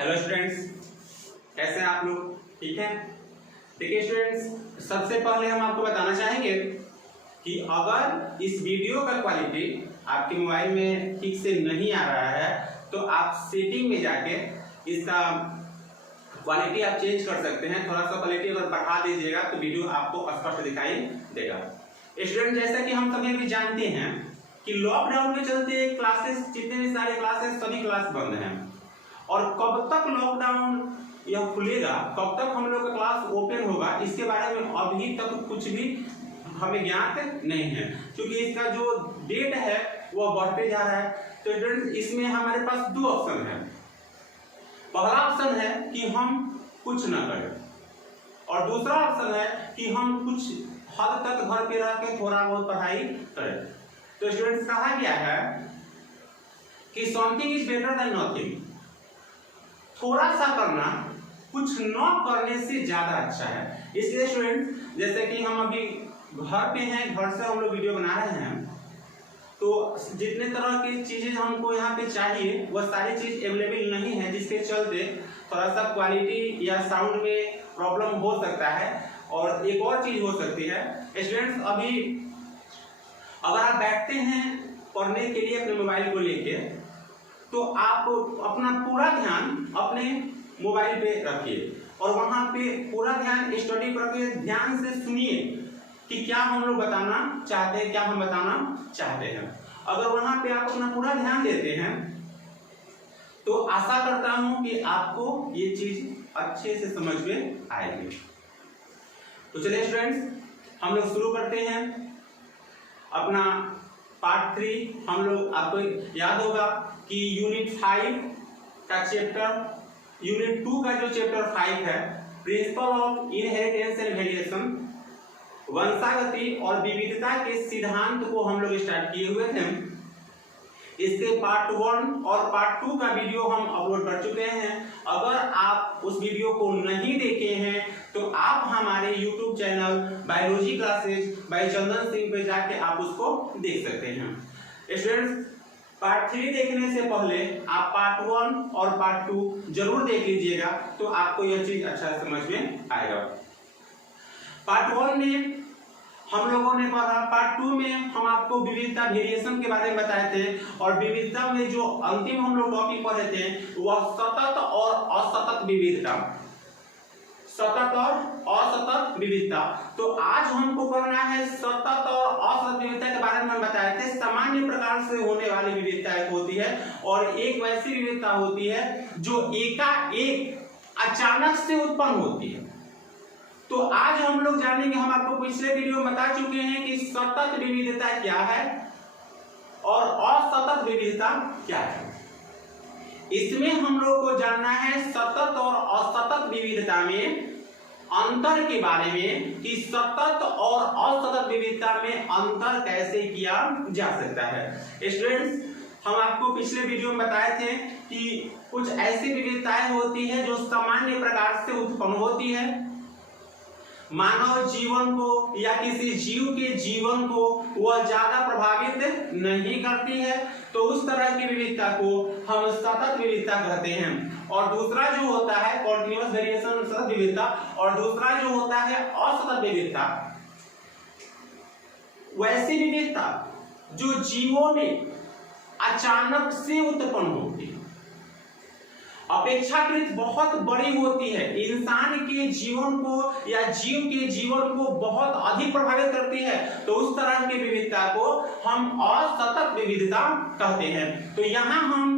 Hello students, कैसे हैं आप लोग? ठीक है। देखिए स्टूडेंट्स, सबसे पहले हम आपको बताना चाहेंगे कि अगर इस वीडियो का क्वालिटी आपके मोबाइल में ठीक से नहीं आ रहा है तो आप सेटिंग में जाके इसका क्वालिटी आप चेंज कर सकते हैं। थोड़ा सा क्वालिटी अगर बढ़ा दीजिएगा तो वीडियो आपको स्पष्ट दिखाई देगा। स्टूडेंट, जैसा कि हम सभी भी जानते हैं कि लॉकडाउन के चलते क्लासेस, जितने भी सारे क्लासेस, सभी क्लास बंद हैं और कब तक लॉकडाउन यह खुलेगा, कब तक हम लोग का क्लास ओपन होगा, इसके बारे में अभी तक कुछ भी हमें ज्ञात नहीं है, क्योंकि इसका जो डेट है वह बढ़ते जा रहा है। तो स्टूडेंट, इसमें हमारे पास दो ऑप्शन है। पहला ऑप्शन है कि हम कुछ ना करें और दूसरा ऑप्शन है कि हम कुछ हद तक घर पे रह के थोड़ा बहुत पढ़ाई करें। तो स्टूडेंट्स, कहा गया है कि something is better than nothing. थोड़ा सा करना कुछ न करने से ज्यादा अच्छा है। इसलिए स्टूडेंट, जैसे कि हम अभी घर पे हैं, घर से हम लोग वीडियो बना रहे हैं, तो जितने तरह की चीजें हमको यहाँ पे चाहिए वह सारी चीज अवेलेबल नहीं है, जिसके चलते थोड़ा सा क्वालिटी या साउंड में प्रॉब्लम हो सकता है। और एक और चीज हो सकती है स्टूडेंट्स, अभी अगर आप बैठते हैं पढ़ने के लिए अपने मोबाइल को लेके, तो आप अपना पूरा ध्यान अपने मोबाइल पे रखिए और वहां पे पूरा ध्यान स्टडी पर रखिए। ध्यान से सुनिए कि क्या हम लोग बताना चाहते हैं, क्या हम बताना चाहते हैं। अगर वहां पे आप अपना पूरा ध्यान देते हैं तो आशा करता हूं कि आपको ये चीज अच्छे से समझ में आएगी। तो चलिए स्टूडेंट्स, हम लोग शुरू करते हैं अपना पार्ट 3। हम लोग, आपको याद होगा कि यूनिट 5 का चैप्टर, यूनिट 2 का जो चैप्टर 5 है, principle of inheritance and variation, वंशागति और विविधता के सिद्धांत को हम लोग स्टार्ट किए हुए थे। इसके पार्ट 1 और पार्ट 2 का वीडियो हम अपलोड कर चुके हैं। अगर आप उस वीडियो को नहीं देखे हैं तो आप हमारे YouTube channel biology classes by Chandan Singh पे जाके आप उसको देख सकते हैं। स्टूडेंट्स, पार्ट 3 देखने से पहले आप पार्ट 1 और पार्ट 2 जरूर देख लीजिएगा, तो आपको यह चीज अच्छा समझ में आएगा। पार्ट 1 में हम लोगों ने पढ़ा, पार्ट 2 में हम आपको विविधता, वेरिएशन के बारे में बताए थे और विविधता में जो अंतिम हम लोग टॉपिक पढ़े थे वह सतत और असतत विविधता, सतत और असतत विविधता। तो आज हमको करना है सतत और असतत विविधता के बारे में हम बताए थे। सामान्य प्रकार से होने वाली विविधता एक होती है और एक वैसी विविधता होती है जो एकाएक अचानक से उत्पन्न होती है। तो आज हम लोग जानेंगे, हम आपको पिछले वीडियो में बता चुके हैं कि सतत विविधता क्या है और असतत विविधता क्या है। इसमें हम लोग को जानना है सतत और असतत विविधता में अंतर के बारे में, कि सतत और असतत विविधता में अंतर कैसे किया जा सकता है। स्टूडेंट्स, हम आपको पिछले वीडियो में बताए थे कि कुछ ऐसी विविधताएं होती है जो सामान्य प्रकार से उत्पन्न होती है, मानव जीवन को या किसी जीव के जीवन को वह ज्यादा प्रभावित नहीं करती है, तो उस तरह की विविधता को हम सतत विविधता कहते हैं। और दूसरा जो होता है कॉन्टिन्यूअस वेरिएशन, सतत विविधता, और दूसरा जो होता है असतत विविधता, वैसी विविधता जो जीवों में अचानक से उत्पन्न होती है, अपेक्षाकृत बहुत बड़ी होती है, इंसान के जीवन को या जीव के जीवन को बहुत अधिक प्रभावित करती है, तो उस तरह की विविधता को हम असतत विविधता कहते हैं। तो यहाँ हम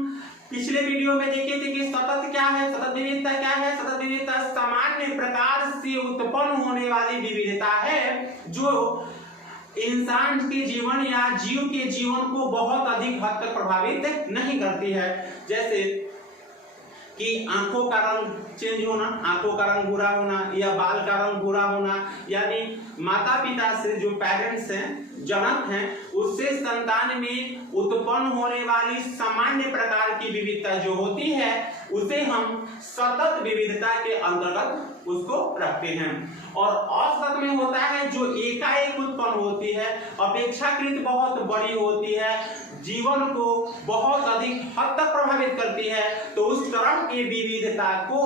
पिछले वीडियो में देखे थे कि सतत क्या है, सतत विविधता क्या है। सतत विविधता सामान्य प्रकार से उत्पन्न होने वाली विविधता है जो इंसान के जीवन या जीव के जीवन को बहुत अधिक हद तक प्रभावित नहीं करती है। जैसे कि आंखों का रंग चेंज होना, आंखों का रंग भूरा होना या बाल का रंग भूरा होना, यानी माता पिता से, जो पेरेंट्स हैं, जनक हैं, उससे संतान में उत्पन्न होने वाली सामान्य प्रकार की विविधता जो होती है उसे हम सतत विविधता के अंतर्गत उसको रखते हैं। और असतत में होता है जो एकाएक उत्पन्न होती है, अपेक्षाकृत बहुत बड़ी होती है, जीवन को बहुत अधिक हद तक प्रभावित करती है, तो उस तरह की विविधता को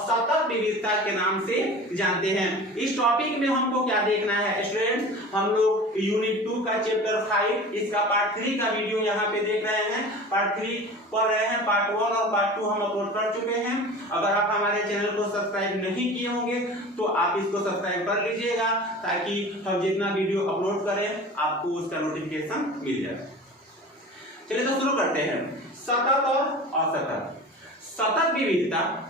सतत विविधता के नाम से जानते हैं। इस टॉपिक में हमको क्या देखना है स्टूडेंट्स, हम लोग यूनिट 2 का चैप्टर 5 इसका पार्ट 3 का वीडियो यहाँ पे देख रहे हैं। पार्ट 3 पढ़ रहे हैं, पार्ट 1 और पार्ट 2 हम अपलोड कर चुके हैं। अगर आप हमारे चैनल को सब्सक्राइब नहीं किए होंगे तो आप इसको सब्सक्राइब कर लीजिएगा, ताकि हम जितना वीडियो अपलोड करें आपको उसका नोटिफिकेशन मिल जाए। चलिए तो शुरू करते हैं। सतत और असतत। सतत विविधता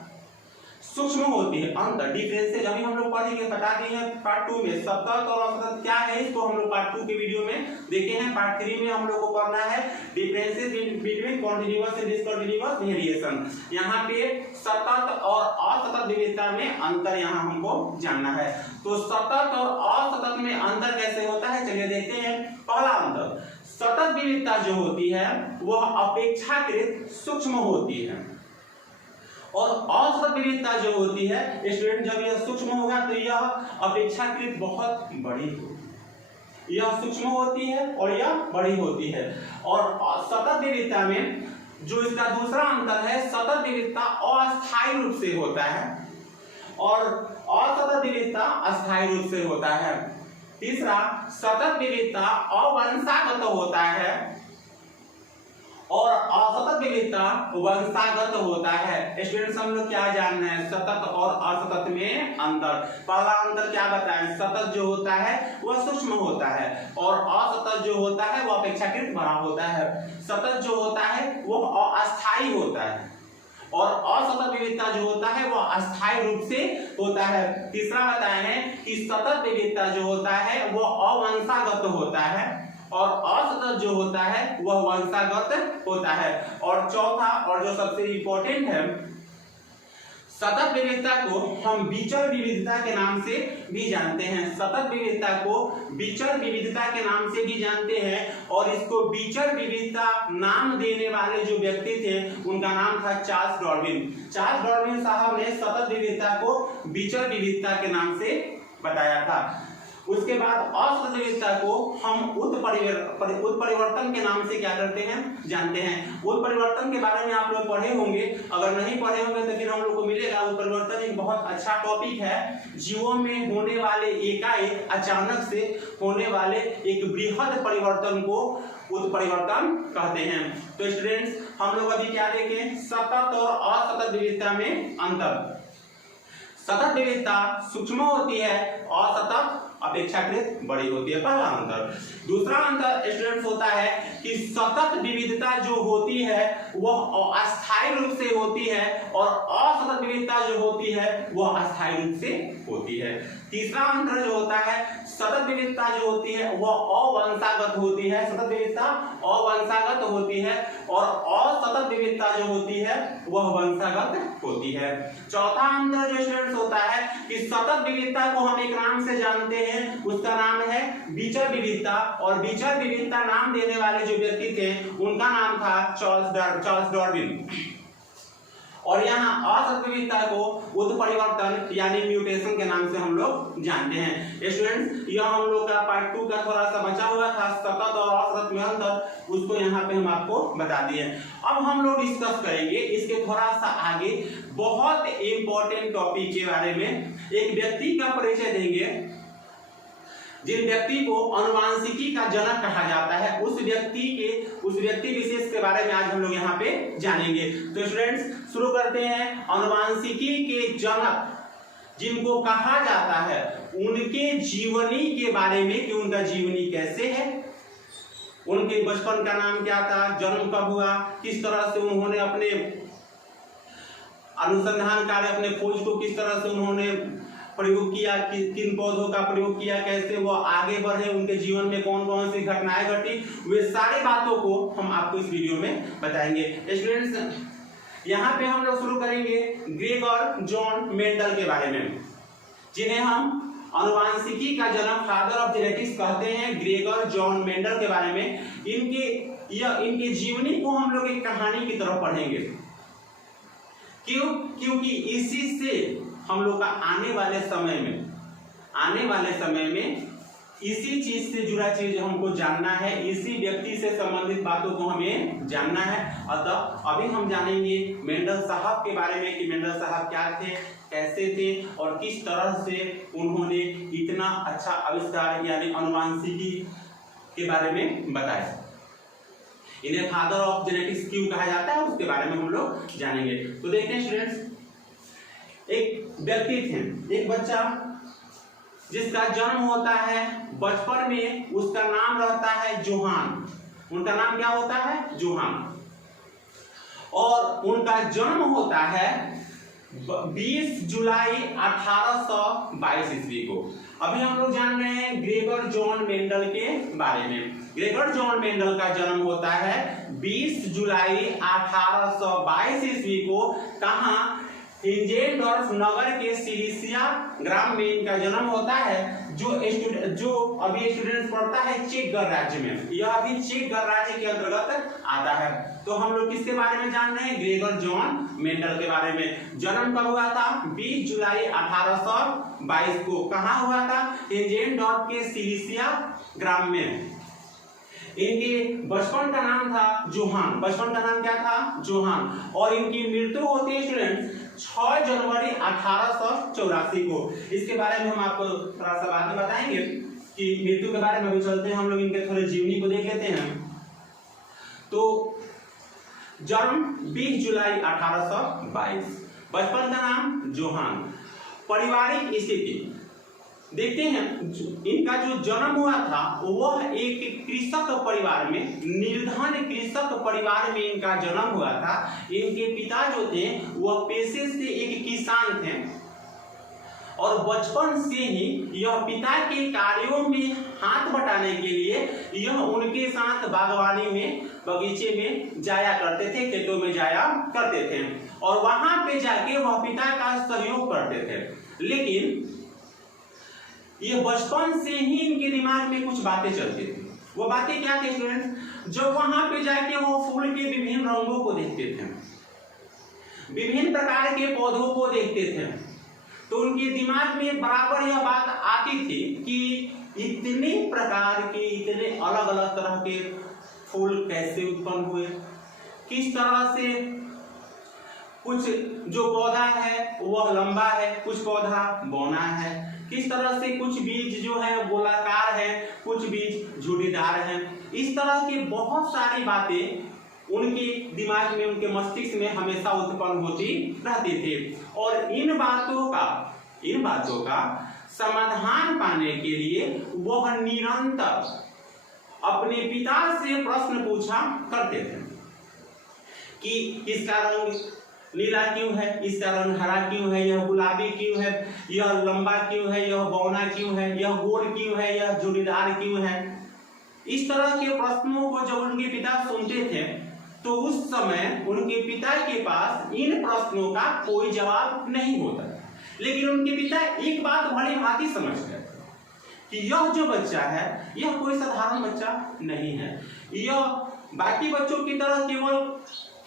सूक्ष्म होती है, अंतर डिफरेंसेस अभी हम लोग पढ़ेंगे, बता दिए हैं पार्ट 2 में। सतत और असतत क्या है इसको हम लोग पार्ट 2 के वीडियो में देखे हैं। पार्ट 3 में हम लोग को पढ़ना है differences between continuous and discontinuous variation. यहाँ पे सतत और असतत विविधता में अंतर यहाँ हमको जानना है। तो सतत और असतत में अंतर कैसे होता है चलिए देखते हैं। पहला अंतर, सतत विविधता जो होती है वह अपेक्षाकृत सूक्ष्म होती है, और असतत विविधता जो होती है स्टूडेंट जब यह सूक्ष्म होगा तो यह अपेक्षाकृत बहुत बड़ी होगी। यह सूक्ष्म होती है और यह बड़ी होती है। और सतत विविधता में जो इसका दूसरा अंतर है, सतत विविधता अस्थायी रूप से होता है और असतत विविधता अस्थायी रूप से होता है। तीसरा, सतत विविधता अवंशागत होता है और असतत विविधता वंशागत होता है। स्टूडेंट्स हम लोग क्या जानना है सतत और असतत में अंतर। पहला अंतर क्या बताएं, सतत जो होता है वह सूक्ष्म होता है और असतत जो होता है वह अपेक्षाकृत बड़ा होता है। सतत जो होता है वह अस्थायी होता है और असतत विविधता जो होता है वह अस्थायी रूप से होता है। तीसरा बताए हैं कि सतत विविधता जो होता है वह अवंशागत होता है और असतत जो होता है वह वंशागत होता है। और चौथा और जो सबसे इंपॉर्टेंट है, सतत विविधता को हम विचर विविधता के नाम से भी जानते हैं। सतत विविधता को विचर विविधता के नाम से भी जानते हैं और इसको विचर विविधता नाम देने वाले जो व्यक्ति थे उनका नाम था चार्ल्स डार्विन। चार्ल्स डार्विन साहब ने सतत विविधता को विचर विविधता के नाम से बताया था। उसके बाद असतत विविधता को हम उत्परिवर्तन के नाम से क्या करते हैं जानते हैं। उत्परिवर्तन के बारे में आप लोग पढ़े होंगे, अगर नहीं पढ़े होंगे तो फिर हम लोग को मिलेगा। उत्परिवर्तन एक बहुत अच्छा टॉपिक है। जीवों में होने वाले एकाएक अचानक से होने वाले एक बृहद परिवर्तन को उत्परिवर्तन कहते हैं। तो स्टूडेंट्स हम लोग अभी क्या देखें, सतत और असतत विविधता में अंतर। सतत विविधता सूक्ष्म होती है, असतत अपेक्षाकृत बड़ी होती है, पहला अंतर। दूसरा अंतर स्टूडेंट्स होता है कि सतत विविधता जो होती है वह अस्थायी रूप से होती है और असतत विविधता जो होती है वह अस्थायी रूप से होती है। तीसरा अंतर जो होता है, सतत विविधता जो होती है वह अवंशागत होती है। सतत विविधता अवंशागत होती है और असतत विविधता जो होती है वह वंशागत होती है। चौथा अंतर जो स्टूडेंट्स होता है कि सतत विविधता को हम एक नाम से जानते हैं, उसका नाम है विचर विविधता और विचर विविधता नाम देने वाले जो व्यक्ति थे उनका नाम था चार्ल्स डार्विन। और यहाँ असतत विविधता को उत्परिवर्तन यानी म्यूटेशन के नाम से हम लोग जानते हैं। स्टूडेंट्स यह हम लोग का पार्ट 2 का थोड़ा सा बचा हुआ था, सतत और असतत में अंतर, उसको यहाँ पे हम आपको बता दिए। अब हम लोग डिस्कस करेंगे इसके थोड़ा सा आगे बहुत इंपॉर्टेंट टॉपिक के बारे में। एक व्यक्ति का परिचय देंगे जिन व्यक्ति को अनुवांशिकी का जनक कहा जाता है, उस व्यक्ति विशेष के बारे में आज हम लोग यहाँ पे जानेंगे। तो स्टूडेंट्स शुरू करते हैं। अनुवांशिकी के जनक जिनको कहा जाता है उनके जीवनी के बारे में कि उनका जीवनी कैसे है, उनके बचपन का नाम क्या था, जन्म कब हुआ, किस तरह से उन्होंने अपने अनुसंधान कार्य, अपने खोज को किस तरह से उन्होंने प्रयोग किया, किन पौधों का प्रयोग किया, कैसे वो आगे बढ़े, उनके जीवन में कौन कौन सी घटनाएं घटी, वे सारी बातों को हम आपको इस वीडियो में बताएंगे। स्टूडेंट्स यहाँ पे हम लोग शुरू करेंगे ग्रेगर जॉन मेंडल के बारे में, जिन्हें हम अनुवांशिकी का जनक फादर ऑफ जेनेटिक्स कहते हैं। ग्रेगर जॉन मेंडल के बारे में इनके जीवनी को हम लोग एक कहानी की तरह पढ़ेंगे। क्यों? क्योंकि इसी से हम लोग का आने वाले समय में इसी चीज से जुड़ा चीज हमको जानना है, इसी व्यक्ति से संबंधित बातों को हमें जानना है। अतः अभी हम जानेंगे मेंडल साहब के बारे में कि मेंडल साहब क्या थे, कैसे थे और किस तरह से उन्होंने इतना अच्छा आविष्कार यानी अनुवांशिकी के बारे में बताया। इन्हें फादर ऑफ जेनेटिक्स क्यों कहा जाता है उसके बारे में हम लोग जानेंगे। तो देखते हैं स्टूडेंट्स, एक व्यक्ति थे, एक बच्चा जिसका जन्म होता है बचपन में, उसका नाम रहता है जोहान। उनका नाम क्या होता है? जोहान। और उनका जन्म होता है 20 जुलाई 1822 ईस्वी को। अभी हम लोग जान रहे हैं ग्रेगर जॉन मेंडल के बारे में। ग्रेगर जॉन मेंडल का जन्म होता है 20 जुलाई 1822 ईस्वी को। कहाँ? हिंजेनडॉर्फ नगर के सिलिसिया ग्राम में इनका जन्म होता है, जो अभी स्टूडेंट्स पढ़ता है चेक गणराज्य में। यह अभी चेक गणराज्य के अंतर्गत आता है। तो हम लोग किसके बारे में जान रहे हैं? ग्रेगर जॉन मेंडल के बारे में। जन्म कब हुआ था? 20 जुलाई 1822 को। कहाँ हुआ था? हिंजेनडॉर्फ के सिलिसिया ग्राम में। इनके बचपन का नाम था जोहान। बचपन का नाम क्या था? जोहान। और इनकी मृत्यु होती है स्टूडेंट्स 6 जनवरी 1884 को। इसके बारे में हम आपको थोड़ा सा बाद में बताएंगे कि मृत्यु के बारे में। अभी चलते हैं हम लोग इनके थोड़े जीवनी को देख लेते हैं। तो जन्म 20 जुलाई 1822, बचपन का नाम जोहान। पारिवारिक स्थिति देखते हैं, इनका जो जन्म हुआ था वह एक कृषक परिवार में, निर्धन कृषक परिवार में इनका जन्म हुआ था। इनके पिता जो थे वह पेशे से एक किसान थे और बचपन से ही यह पिता के कार्यों में हाथ बटाने के लिए यह उनके साथ बागवानी में, बगीचे में जाया करते थे, खेतों में जाया करते थे और वहां पे जाके वह पिता का सहयोग करते थे। लेकिन ये बचपन से ही इनके दिमाग में कुछ बातें चलती थी। वो बातें क्या थी स्टूडेंट्स? जब वहां पे जाके वो फूल के विभिन्न रंगों को देखते थे, विभिन्न प्रकार के पौधों को देखते थे, तो उनके दिमाग में बराबर यह बात आती थी कि इतने प्रकार के, इतने अलग अलग तरह के फूल कैसे उत्पन्न हुए, किस तरह से कुछ जो पौधा है वह लंबा है, कुछ पौधा बौना है, किस तरह से कुछ बीज जो है गोलाकार है, कुछ बीज झुर्रीदार हैं। इस तरह की बहुत सारी बातें उनके दिमाग में, उनके मस्तिष्क में हमेशा उत्पन्न होती रहती थी। और इन बातों का समाधान पाने के लिए वह निरंतर अपने पिता से प्रश्न पूछा करते थे कि इसका रंग नीला क्यों है, इसका रंग हरा क्यों है, यह गुलाबी क्यों है, यह लंबा क्यों है, यह बौना क्यों है, यह गोल क्यों है, यह झुर्रीदार क्यों है। इस तरह के प्रश्नों को जब उनके पिता सुनते थे तो उस समय उनके पिता के पास इन प्रश्नों का कोई जवाब नहीं होता। लेकिन उनके पिता एक बात भली भांति समझ गए कि यह जो बच्चा है यह कोई साधारण बच्चा नहीं है, यह बाकी बच्चों की तरह केवल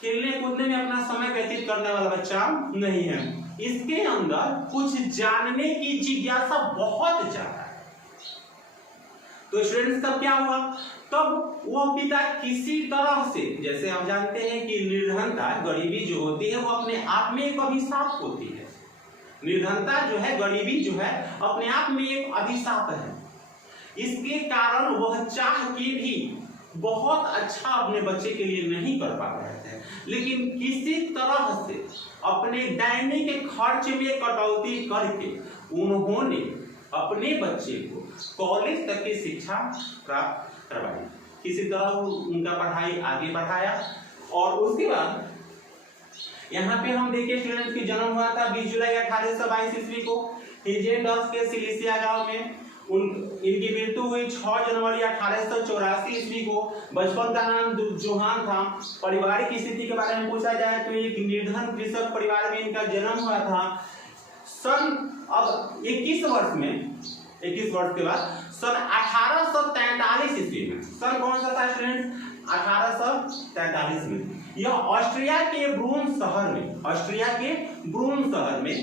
खेलने कूदने में अपना समय व्यतीत करने वाला बच्चा नहीं है, इसके अंदर कुछ जानने की जिज्ञासा बहुत ज्यादा है। तो स्टूडेंट्स तब क्या हुआ? तब वह पिता किसी तरह से, जैसे आप जानते हैं कि निर्धनता, गरीबी जो होती है वो अपने आप में एक अभिशाप होती है। निर्धनता जो है, गरीबी जो है, अपने आप में एक अभिशाप है। इसके कारण वह चाह के भी बहुत अच्छा अपने बच्चे के लिए नहीं कर पा रहे थे, लेकिन किसी तरह से अपने दैनिक खर्च में कटौती करके उन्होंने अपने बच्चे को कॉलेज तक की शिक्षा प्राप्त करवाई। किसी तरह उनका पढ़ाई आगे बढ़ाया और उसके बाद यहाँ पे हम देखिए स्टूडेंट्स की जन्म हुआ था 20 जुलाई 1822 ईस्वी को हिंजेनडॉर्फ के सिलिसिया गांव में। इनकी मृत्यु हुई 6 जनवरी 1884 ईस्वी को। बचपन का नाम जोहान था। पारिवारिक स्थिति के बारे में पूछा जाए तो एक निर्धन कृषक परिवार में इनका जन्म हुआ था। सन अब 21 वर्ष के बाद सन 1843 ईस्वी में, सन कौन सा था स्टूडेंट? 1843 में यह ऑस्ट्रिया के ब्रून शहर में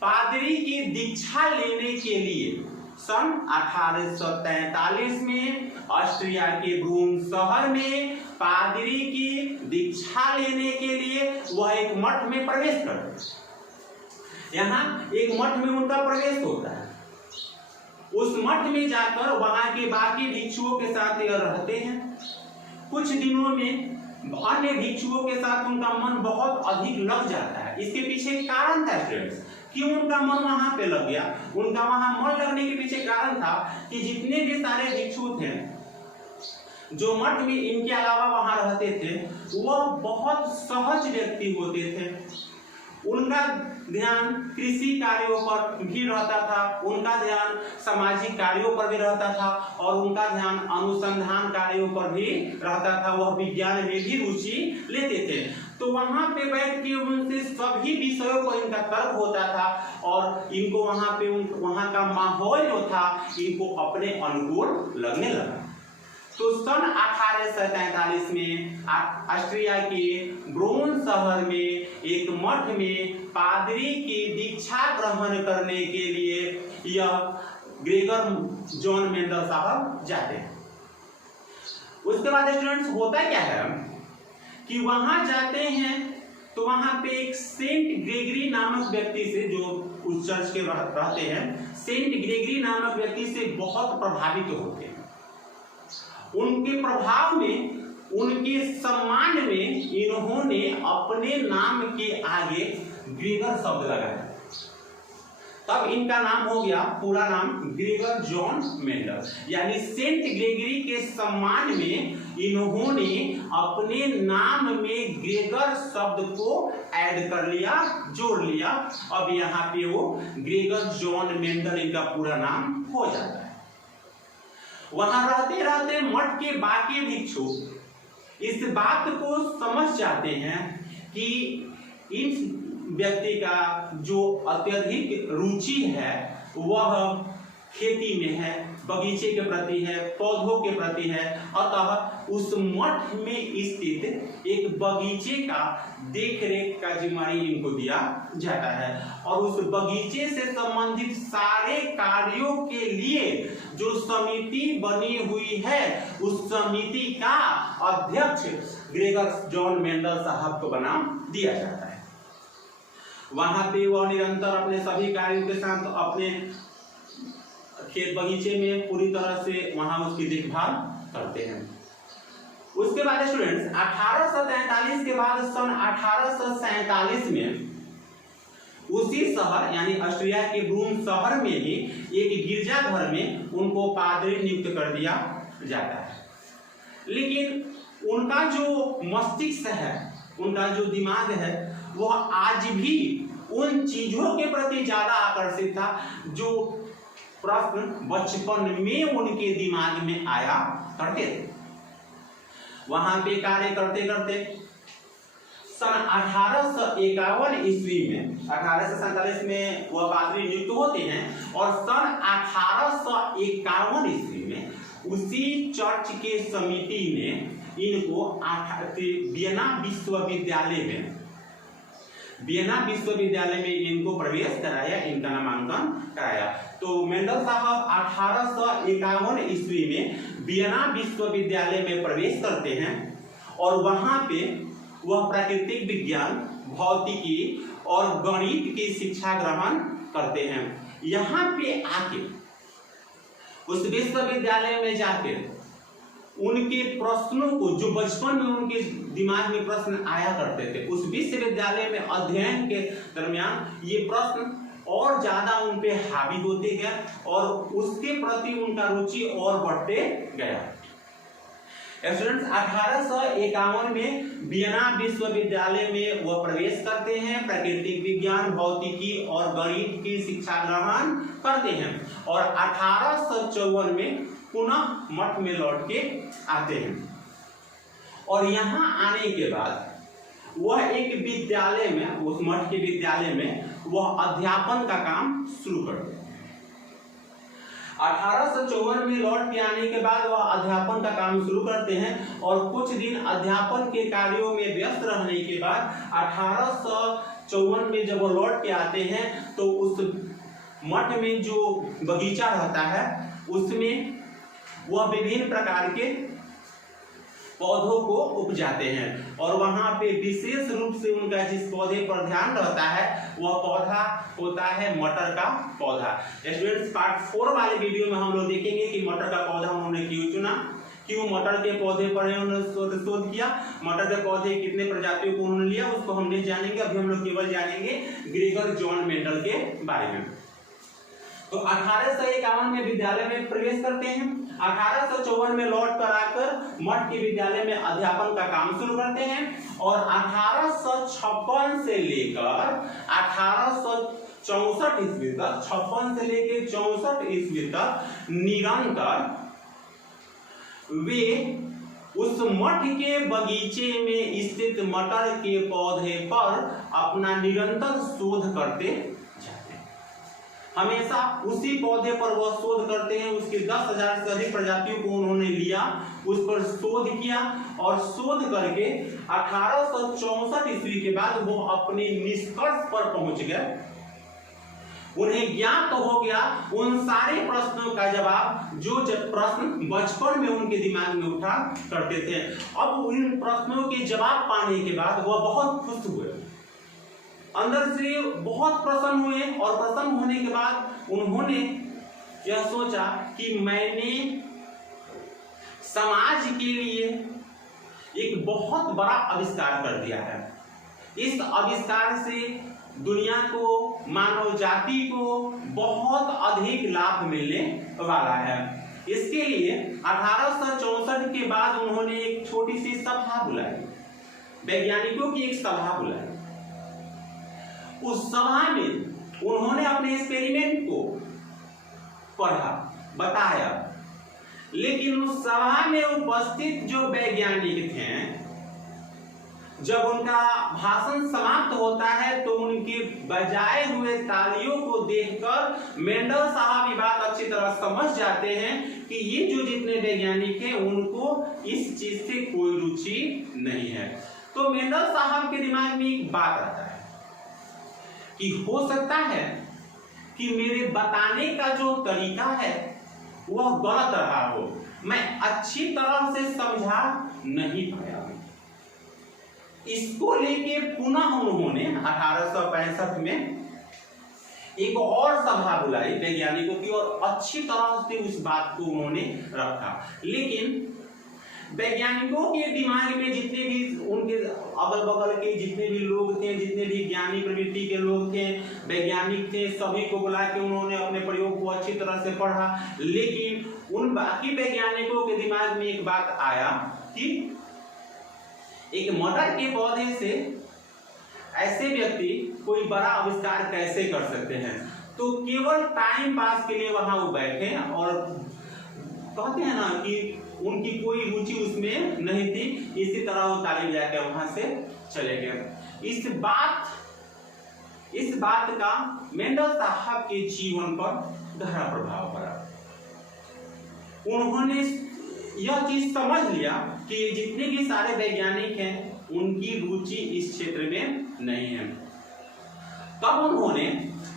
पादरी की दीक्षा लेने के लिए सन 1843 में ऑस्ट्रिया के ब्रून शहर में पादरी की दीक्षा लेने के लिए वह एक मठ में प्रवेश करते हैं। यहाँ एक मठ में उनका प्रवेश होता है। उस मठ में जाकर वहां के बाकी भिक्षुओं के साथ यह रहते हैं। कुछ दिनों में अन्य भिक्षुओं के साथ उनका मन बहुत अधिक लग जाता है। इसके पीछे कारण था स्टूडेंट्स, क्यों उनका मन वहां पे लग गया। उनका वहां मन लगने के पीछे कारण था कि जितने भी सारे भिक्षु थे जो मठ में इनके अलावा वहां रहते थे, वह बहुत सहज व्यक्ति होते थे। उनका ध्यान कृषि कार्यों पर भी रहता था, उनका ध्यान सामाजिक कार्यों पर भी रहता था और उनका ध्यान अनुसंधान कार्यों पर भी रहता था। वह विज्ञान में भी रुचि लेते थे। तो वहां पे बैठ के उनसे सभी विषयों पर इनका तर्क होता था और इनको वहां पे वहां का माहौल जो था इनको अपने अनुकूल लगने लगा। तो सन 1843 में ऑस्ट्रिया के ब्रून शहर में एक मठ में पादरी की दीक्षा ग्रहण करने के लिए यह ग्रेगर जॉन मेंडल साहब जाते हैं। उसके बाद स्टूडेंट्स होता क्या है कि वहां जाते हैं तो वहां पे एक सेंट ग्रेगरी नामक व्यक्ति से, जो उस चर्च के रहते हैं, सेंट ग्रेगरी नामक व्यक्ति से बहुत प्रभावित होते हैं। उनके प्रभाव में, उनके सम्मान में इन्होंने अपने नाम के आगे ग्रेगर शब्द लगाया। तब इनका नाम हो गया, पूरा नाम ग्रेगर जॉन मेंडल। यानी सेंट ग्रेगरी के सम्मान में इन्होंने अपने नाम में ग्रेगर शब्द को ऐड कर लिया, जोड़ लिया। अब यहाँ पे वो ग्रेगर जॉन मेंडल इनका पूरा नाम हो जाता है। वहां रहते रहते मठ के बाकी भिक्षु इस बात को समझ जाते हैं कि इस व्यक्ति का जो अत्यधिक रुचि है वह खेती में है, बगीचे के प्रति है, पौधों के प्रति है। अतः उस मठ में स्थित एक बगीचे का देखरेख का जिम्मेदारी इनको दिया जाता है और उस बगीचे से संबंधित सारे कार्यों के लिए जो समिति बनी हुई है उस समिति का अध्यक्ष ग्रेगर जॉन मेंडल साहब को बना दिया जाता है। वहां पे वह निरंतर अपने सभी कार्यों के साथ अपने खेत बगीचे में पूरी तरह से वहां उसकी देखभाल करते हैं। उसके बाद स्टूडेंट्स 1843 के बाद सन 1847 में उसी शहर यानी ऑस्ट्रिया के ब्रून शहर में ही एक गिरजाघर में उनको पादरी नियुक्त कर दिया जाता है। लेकिन उनका जो मस्तिष्क है, उनका जो दिमाग है, वह आज भी उन चीजों के प्रति ज्यादा आकर्षित था जो प्रश्न बचपन में उनके दिमाग में आया करते थे। वहां पे कार्य करते करते सन 1851 ईस्वी में, 1847 में वह पादरी नियुक्त होते हैं और सन 1851 ईस्वी में उसी चर्च के समिति ने इनको वियना विश्वविद्यालय में इनको प्रवेश कराया, इनका नामांकन कराया। तो मेंडल साहब 1851 ईस्वी में वियना विश्वविद्यालय में प्रवेश करते हैं और वहां पे वह प्राकृतिक विज्ञान, भौतिकी और गणित की शिक्षा ग्रहण करते हैं। यहाँ पे आके उस विश्वविद्यालय में जाके उनके प्रश्नों को, जो बचपन में उनके दिमाग में प्रश्न आया करते थे, उस विश्वविद्यालय में अध्ययन के दरमियान ये प्रश्न और ज्यादा उन पे हावी होते गए और उसके प्रति उनका रुचि और बढ़ते गया। स्टूडेंट्स 1851 में वियना विश्वविद्यालय में वह प्रवेश करते हैं, प्राकृतिक विज्ञान, भौतिकी और गणित की शिक्षा ग्रहण करते हैं और 1854 में पुनः मठ में लौट के आते हैं और यहाँ आने के बाद वह एक विद्यालय में, उस मठ के विद्यालय में वह अध्यापन का काम शुरू करते हैं। 1854 में लौट के आने के बाद वह अध्यापन का काम शुरू करते हैं और कुछ दिन अध्यापन के कार्यों में व्यस्त रहने के बाद 1854 में जब वो लौट के आते हैं तो उस मठ में जो बगीचा रहता है उसमें वह विभिन्न प्रकार के पौधों को उपजाते हैं और वहां पे विशेष रूप से उनका जिस पौधे पर ध्यान रहता है वह पौधा होता है मटर का पौधा। स्टूडेंट्स, पार्ट 4 वाले वीडियो में हम लोग देखेंगे कि मटर का पौधा उन्होंने क्यों चुना, क्यों मटर के पौधे पर उन्होंने शोध किया, मटर के पौधे कितने प्रजातियों को उन्होंने लिया, उसको हम नहीं जानेंगे। अभी हम लोग केवल जानेंगे ग्रेगर जॉन मेंडल के बारे में। तो 1851 में विद्यालय में प्रवेश करते हैं। 1854 में लौट कर आकर मठ के विद्यालय में अध्यापन का काम शुरू करते हैं और 1856 से लेकर 1864 ईस्वी तक, 56 से लेकर 64 ईस्वी तक निरंतर वे उस मठ के बगीचे में स्थित मटर के पौधे पर अपना निरंतर शोध करते जाते हैं। हमेशा उसी पौधे पर वह शोध करते हैं। उसके 10,000 से अधिक प्रजातियों को उन्होंने लिया, उस पर शोध किया और शोध करके 1864 ईस्वी के बाद वो अपने निष्कर्ष पर पहुंच गए। उन्हें ज्ञात हो गया उन सारे प्रश्नों का जवाब जो प्रश्न बचपन में उनके दिमाग में उठा करते थे। अब इन प्रश्नों के जवाब पाने के बाद वह बहुत खुश हुए, अंदर से बहुत प्रसन्न हुए और प्रसन्न होने के बाद उन्होंने यह सोचा कि मैंने समाज के लिए एक बहुत बड़ा आविष्कार कर दिया है। इस आविष्कार से दुनिया को, मानव जाति को बहुत अधिक लाभ मिलने वाला है। इसके लिए 1864 के बाद उन्होंने एक छोटी सी सभा बुलाई, वैज्ञानिकों की एक सभा बुलाई। उस सभा में उन्होंने अपने एक्सपेरिमेंट को पढ़ा, बताया, लेकिन उस सभा में उपस्थित जो वैज्ञानिक थे, जब उनका भाषण समाप्त होता है तो उनके बजाए हुए तालियों को देखकर मेंडल साहब ये बात अच्छी तरह समझ जाते हैं कि ये जो जितने वैज्ञानिक हैं उनको इस चीज से कोई रुचि नहीं है। तो मेंडल साहब के दिमाग में एक बात आता है कि हो सकता है कि मेरे बताने का जो तरीका है वह गलत रहा हो, मैं अच्छी तरह से समझा नहीं पाया। इसको लेके पुनः उन्होंने 1865 में एक और सभा बुलाई वैज्ञानिकों की और अच्छी तरह से उस बात को उन्होंने रखा। लेकिन वैज्ञानिकों के दिमाग में जितने भी उनके अगल बगल के जितने भी लोग थे, जितने भी ज्ञानी प्रवृत्ति के लोग थे, वैज्ञानिक थे, सभी को बुला के उन्होंने अपने प्रयोग को अच्छी तरह से पढ़ा। लेकिन उन बाकी वैज्ञानिकों के दिमाग में एक बात आया कि एक मटर के पौधे से ऐसे व्यक्ति कोई बड़ा आविष्कार कैसे कर सकते हैं। तो केवल टाइम पास के लिए वहां वो बैठे और कहते हैं ना कि उनकी कोई रुचि उसमें नहीं थी, इसी तरह वो तालीम जाकर वहां से चले गए। इस बात का मेंडल साहब के जीवन पर गहरा प्रभाव पड़ा। उन्होंने यह चीज समझ लिया कि जितने भी सारे वैज्ञानिक हैं उनकी रुचि इस क्षेत्र में नहीं है। तब उन्होंने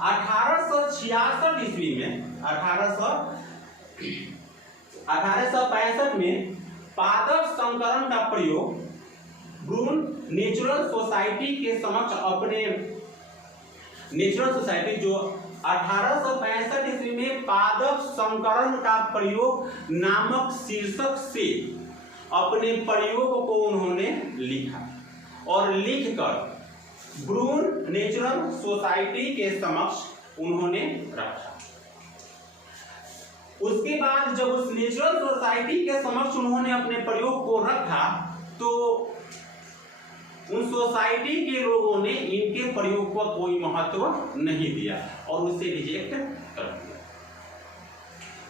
1866 ईस्वी में 1865 में पादप संकरण का प्रयोग ब्रून नेचुरल सोसाइटी के समक्ष अपने नेचुरल सोसाइटी जो 1865 ईस्वी में पादप संकरण का प्रयोग नामक शीर्षक से अपने प्रयोग को उन्होंने लिखा और लिखकर ब्रून नेचुरल सोसाइटी के समक्ष उन्होंने रखा। उसके बाद जब उस नेचुरल सोसाइटी के समक्ष उन्होंने अपने प्रयोग को रखा तो उन सोसाइटी के लोगों ने इनके प्रयोग को कोई महत्व नहीं दिया और उसे रिजेक्ट कर दिया,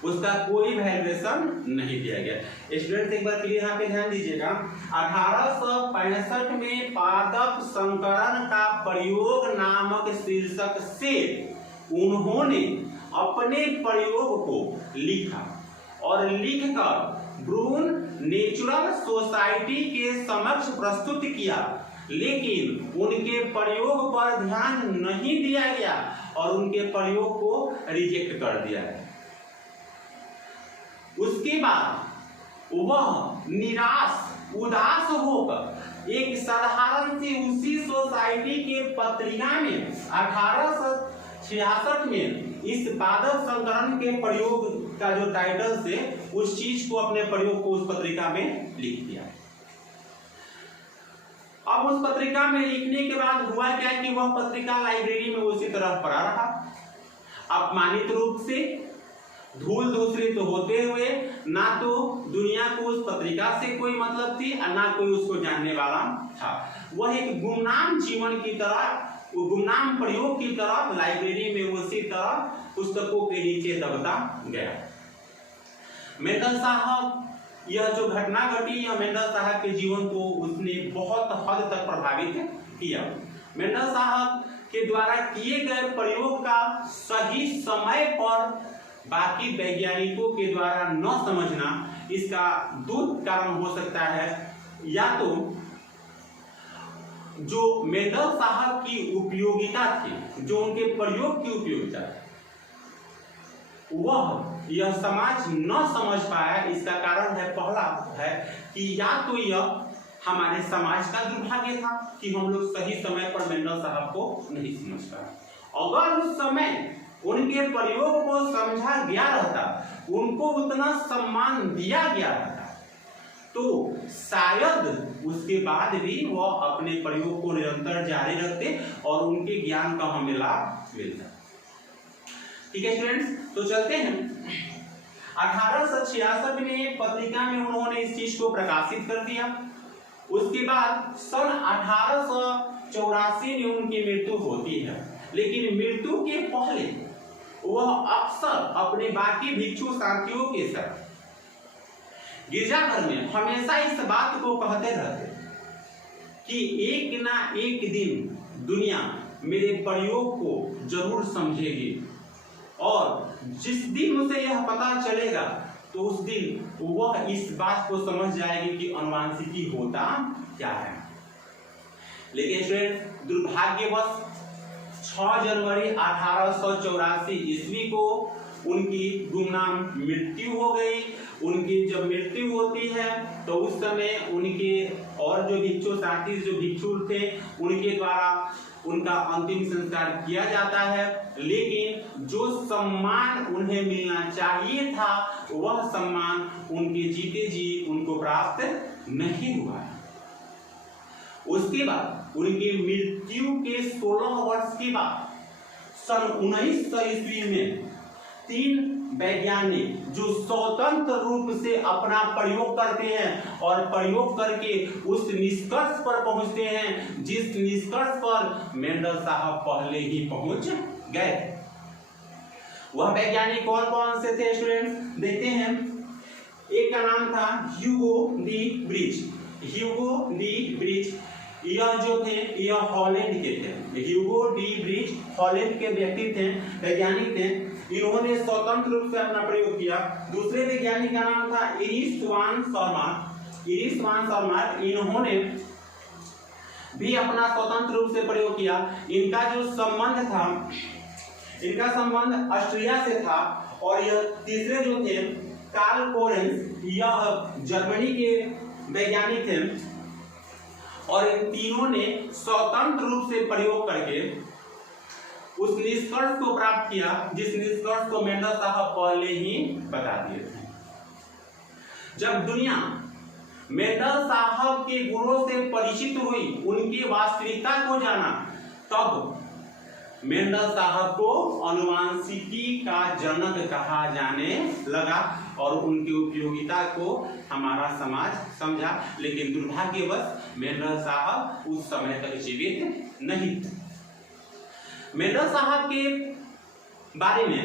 उसका कोई वैल्यूएशन नहीं दिया गया। स्टूडेंट्स एक बार के लिए यहाँ पे ध्यान दीजिएगा, 1865 में पादप संकरण का प्रयोग नामक शीर्षक से उन्होंने अपने प्रयोग को लिखा और लिखकर ब्रून नेचुरल सोसाइटी के समक्ष प्रस्तुत किया, लेकिन उनके प्रयोग पर ध्यान नहीं दिया गया और उनके प्रयोग को रिजेक्ट कर दिया गया। उसके बाद वह निराश उदास होकर एक साधारण सी उसी सोसाइटी के पत्रिका में 1866 में इस बादल संकरण के प्रयोग का जो टाइटल से उस चीज को अपने प्रयोग को उस पत्रिका में लिख दिया। अब उस पत्रिका में लिखने के बाद हुआ क्या कि वह पत्रिका लाइब्रेरी में उसी तरह पड़ा रहा, अपमानित रूप से धूल दूसरी तो होते हुए ना तो दुनिया को उस पत्रिका से कोई मतलब थी और ना कोई उसको जानने वाला था। वह एक गुमनाम जीवन की तरह, गुमनाम प्रयोग की तरह लाइब्रेरी में उसी तरह पुस्तकों के नीचे दबता गया। मेंडल साहब, यह जो घटना घटी यह मेंडल साहब के जीवन को उसने बहुत हद तक प्रभावित किया। मेंडल साहब के द्वारा किए गए प्रयोग का सही समय पर बाकी वैज्ञानिकों के द्वारा न समझना इसका दो कारण हो सकता है। या तो जो मेंडल साहब की उपयोगिता थी, जो उनके प्रयोग की उपयोगिता थी, वह यह समाज न समझ पाया। इसका कारण है, पहला है कि या तो यह हमारे समाज का दुर्भाग्य था कि हम लोग सही समय पर मेंडल साहब को नहीं समझ पाए। अगर उस समय उनके प्रयोग को समझा गया रहता, उनको उतना सम्मान दिया गया रहता, तो शायद उसके बाद भी वह अपने प्रयोग को निरंतर जारी रखते और उनके ज्ञान का हमें लाभ मिलता। ठीक है स्टूडेंट्स, तो चलते हैं। 1866 में पत्रिका में उन्होंने इस चीज को प्रकाशित कर दिया। उसके बाद सन 1884 में उनकी मृत्यु होती है, लेकिन मृत्यु के पहले वह अक्सर अपने बाकी भिक्षु साथियों के साथ गिरजाघर में हमेशा इस बात को कहते रहते कि एक ना एक दिन दुनिया मेरे प्रयोग को जरूर समझेगी और जिस दिन उसे यह पता चलेगा तो उस दिन वह इस बात को समझ जाएगी कि अनुवांशिकी होता क्या है। लेकिन स्टूडेंट, दुर्भाग्यवश 6 जनवरी 1884 ईस्वी को उनकी गुमनाम मृत्यु हो गई। उनकी जब मृत्यु होती है तो उस समय उनके और जो भिक्षु साथी जो भिक्षु थे उनके द्वारा उनका अंतिम संस्कार किया जाता है, लेकिन जो सम्मान उन्हें मिलना चाहिए था वह सम्मान उनके जीते जी उनको प्राप्त नहीं हुआ। उसके बाद उनकी मृत्यु के 16 वर्ष के बाद सन 1900 ईस्वी में 3 वैज्ञानिक जो स्वतंत्र रूप से अपना प्रयोग करते हैं और प्रयोग करके उस निष्कर्ष पर पहुंचते हैं जिस निष्कर्ष पर मेंडल साहब पहले ही पहुंच गए। वह वैज्ञानिक कौन कौन से थे स्टूडेंट्स, देखते हैं। एक का नाम था Hugo de bridge. Hugo de bridge यह जो थे यह हॉलैंड के थे। ह्यूगो डी ब्रिज हॉलैंड के व्यक्ति थे, वैज्ञानिक थे। इन्होंने स्वतंत्र रूप से अपना प्रयोग किया। दूसरे वैज्ञानिक का नाम था इरिस वान शर्मा। इरिस वान शर्मा इन्होंने भी अपना स्वतंत्र रूप से प्रयोग किया। इनका जो संबंध था, इनका संबंध ऑस्ट्रिया से था। और यह तीसरे जो थे कार्ल कोरेंस, यह जर्मनी के वैज्ञानिक थे और इन तीनों ने स्वतंत्र रूप से प्रयोग करके उस निष्कर्ष को प्राप्त किया जिस निष्कर्ष को मेंडल साहब पहले ही बता दिए थे। जब दुनिया मेंडल साहब के गुणों से परिचित हुई, उनकी वास्तविकता को जाना, तब मेंडल साहब को अनुवांशिकी का जनक कहा जाने लगा और उनकी उपयोगिता को हमारा समाज समझा। लेकिन दुर्भाग्यवश मेंडल साहब उस समय तक जीवित नहीं थे। मेंडल साहब के बारे में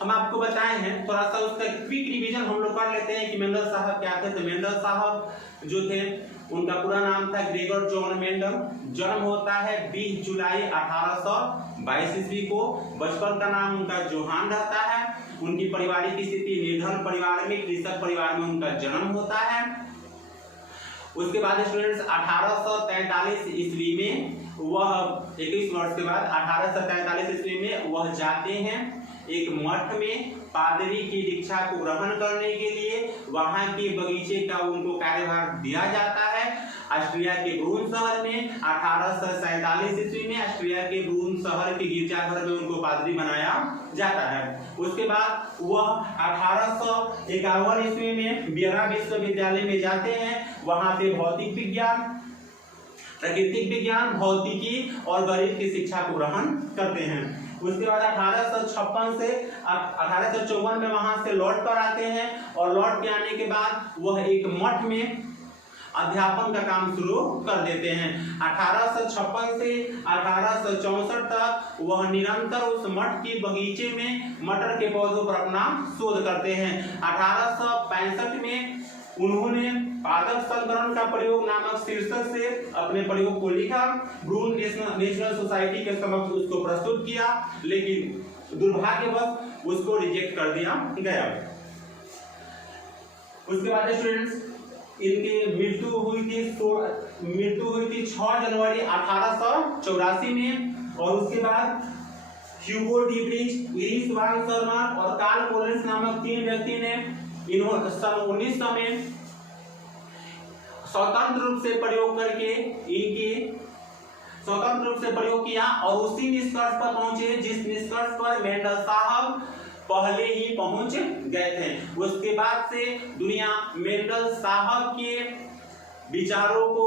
हम आपको बताए हैं, थोड़ा सा उसका क्विक रिवीजन हम लोग कर लेते हैं कि मेंडल साहब क्या थे। तो मेंडल साहब जो थे उनका पूरा नाम था ग्रेगर जॉन मेंडल। जन्म होता है 20 जुलाई 1822 ईस्वी को। बचपन का नाम उनका जोहान रहता है। उनकी पारिवारिक स्थिति निर्धन परिवार में, कृषक परिवार में उनका जन्म होता है। उसके बाद स्टूडेंट्स 1843 ईस्वी में वह 21 वर्ष के बाद 1843 ईस्वी में वह जाते हैं एक मठ में पादरी की दीक्षा को ग्रहण करने के लिए। वहां के बगीचे का उनको कार्यभार दिया जाता है। ऑस्ट्रिया के ब्रून शहर में 1847 ईस्वी में ऑस्ट्रिया के ब्रून शहर के गिरजाघर में उनको पादरी बनाया जाता है। उसके बाद वह 1851 ईस्वी में वियना विश्वविद्यालय में जाते हैं। वहां पे भौतिक विज्ञान, प्राकृतिक विज्ञान, भौतिकी और गणित की शिक्षा को ग्रहण करते हैं। उसके बाद 1856 से 1854 में वहां से लौट कर आते हैं और लौट के आने के बाद वह एक मठ में अध्यापन का काम शुरू कर देते हैं। 1856 से 1864 तक वह निरंतर उस मठ की बगीचे में मटर के पौधों पर अपना शोध करते हैं। 1865 में उन्होंने पादप संकरण का प्रयोग नामक शीर्षक से अपने प्रयोग को लिखा। ब्रून नेशनल सोसाइटी के समक्ष उसको प्रस्तुत किया, लेकिन दुर्भाग्यवश उसको रिजेक्ट कर दिया गया। उसके बाद स्टूडेंट्स इनकी मृत्यु हुई थी 6 जनवरी 1884 में। और उसके बाद ह्यूगो डीब्रिज, इरिस वान शर्मा और कार्ल कोलेंस नामक 3 व्यक्ति ने इन्होंने सन 1900 में स्वतंत्र रूप से प्रयोग करके स्वतंत्र रूप से प्रयोग किया और उसी निष्कर्ष पर पहुंचे जिस निष्कर्ष पर मेंडल साहब पहले ही पहुंच गए थे। उसके बाद से दुनिया मेंडल साहब के विचारों को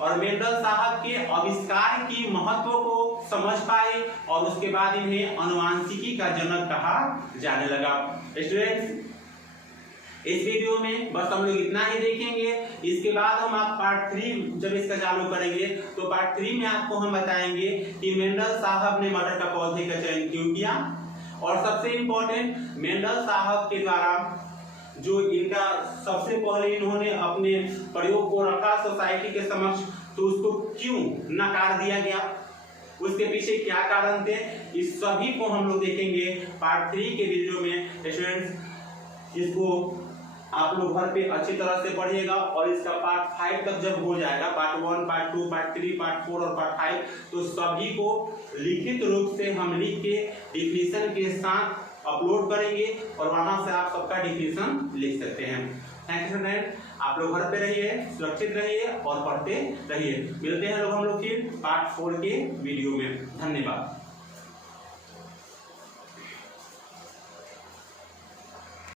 और मेंडल साहब के आविष्कार की महत्व को समझ पाए और उसके बाद इन्हें आनुवांशिकी का जनक कहा जाने लगा। स्टूडेंट्स इस वीडियो में बस हम लोग इतना ही देखेंगे। इसके बाद हम आप पार्ट 3 जब इसका चालू करेंगे तो पार्ट 3 में आपको हम बताएंगे कि मेंडल साहब ने मटर का पौधे का चयन क्यों किया और सबसे इम्पोर्टेंट मेंडल साहब के द्वारा जो इनका सबसे पहले इन्होंने अपने प्रयोग को रखा सोसाइटी के समक्ष, तो उसको क्यों नकार दिया गया, उसके पीछे क्या कारण थे, इस सभी को हम लोग देखेंगे पार्ट 3 के वीडियो में। स्टूडेंट्स इसको आप लोग घर पे अच्छी तरह से पढ़िएगा और इसका पार्ट 5 तक जब हो जाएगा, पार्ट 1, पार्ट 2, पार्ट 3, पार्ट 4 और पार्ट 5, तो सभी को लिखित रूप से हम लिख के डिफिनीशन के साथ अपलोड करेंगे और वहां से आप सबका डिफिनीशन लिख सकते हैं। थैंक यू स्टूडेंट, आप लोग घर पे रहिए, सुरक्षित रहिए और पढ़ते रहिए। मिलते हैं हम लोग फिर पार्ट 4 के वीडियो में। धन्यवाद।